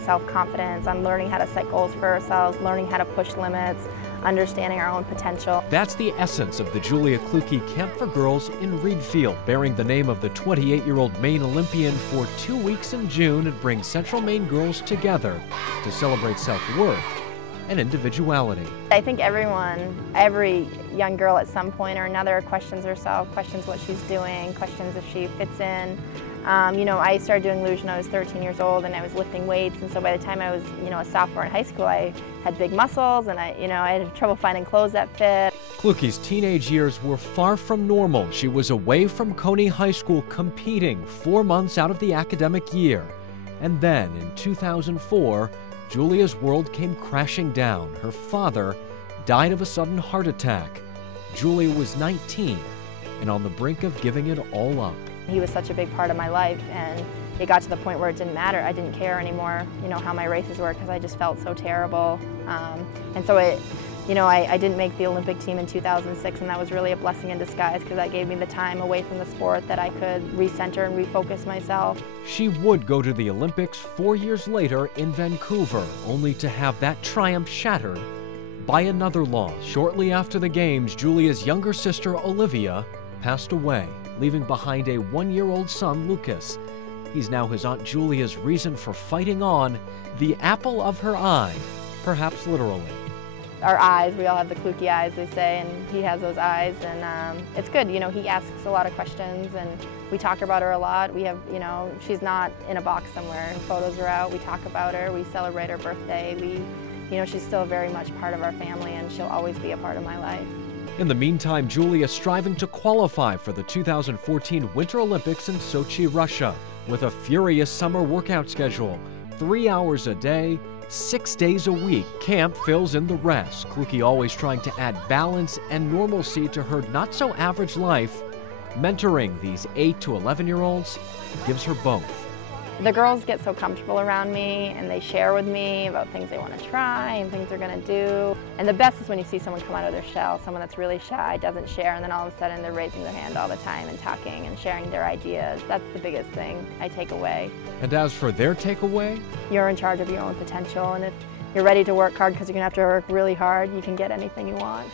self-confidence, on learning how to set goals for ourselves, learning how to push limits, understanding our own potential. That's the essence of the Julia Clukey Camp for Girls in Reedfield, bearing the name of the 28-year-old Maine Olympian. For 2 weeks in June, it brings Central Maine girls together to celebrate self-worth and individuality. I think every young girl at some point or another questions herself, questions what she's doing, questions if she fits in. You know, I started doing luge when I was 13 years old, and I was lifting weights, and so by the time I was, a sophomore in high school, I had big muscles, and I had trouble finding clothes that fit. Clukey's teenage years were far from normal. She was away from Coney High School competing 4 months out of the academic year. And then, in 2004, Julia's world came crashing down. Her father died of a sudden heart attack. Julia was 19 and on the brink of giving it all up. He was such a big part of my life, and it got to the point where it didn't matter. I didn't care anymore, how my races were, because I just felt so terrible. And so I didn't make the Olympic team in 2006, and that was really a blessing in disguise, because that gave me the time away from the sport that I could recenter and refocus myself. She would go to the Olympics 4 years later in Vancouver, only to have that triumph shattered by another loss. Shortly after the Games, Julia's younger sister, Olivia, passed away, leaving behind a 1-year-old son, Lucas. He's now his Aunt Julia's reason for fighting on, the apple of her eye, perhaps literally. Our eyes, we all have the Clukey eyes, they say, and he has those eyes, and it's good. He asks a lot of questions, and we talk about her a lot. We have, she's not in a box somewhere. Her photos are out, we talk about her, we celebrate her birthday. She's still very much part of our family, and she'll always be a part of my life. In the meantime, Julia striving to qualify for the 2014 Winter Olympics in Sochi, Russia, with a furious summer workout schedule, 3 hours a day, 6 days a week. Camp fills in the rest. Clukey always trying to add balance and normalcy to her not-so-average life. Mentoring these 8 to 11-year-olds gives her both. The girls get so comfortable around me, and they share with me about things they want to try and things they're going to do. And the best is when you see someone come out of their shell, someone that's really shy, doesn't share, and then all of a sudden they're raising their hand all the time and talking and sharing their ideas. That's the biggest thing I take away. And as for their takeaway? You're in charge of your own potential, and if you're ready to work hard, because you're going to have to work really hard, you can get anything you want.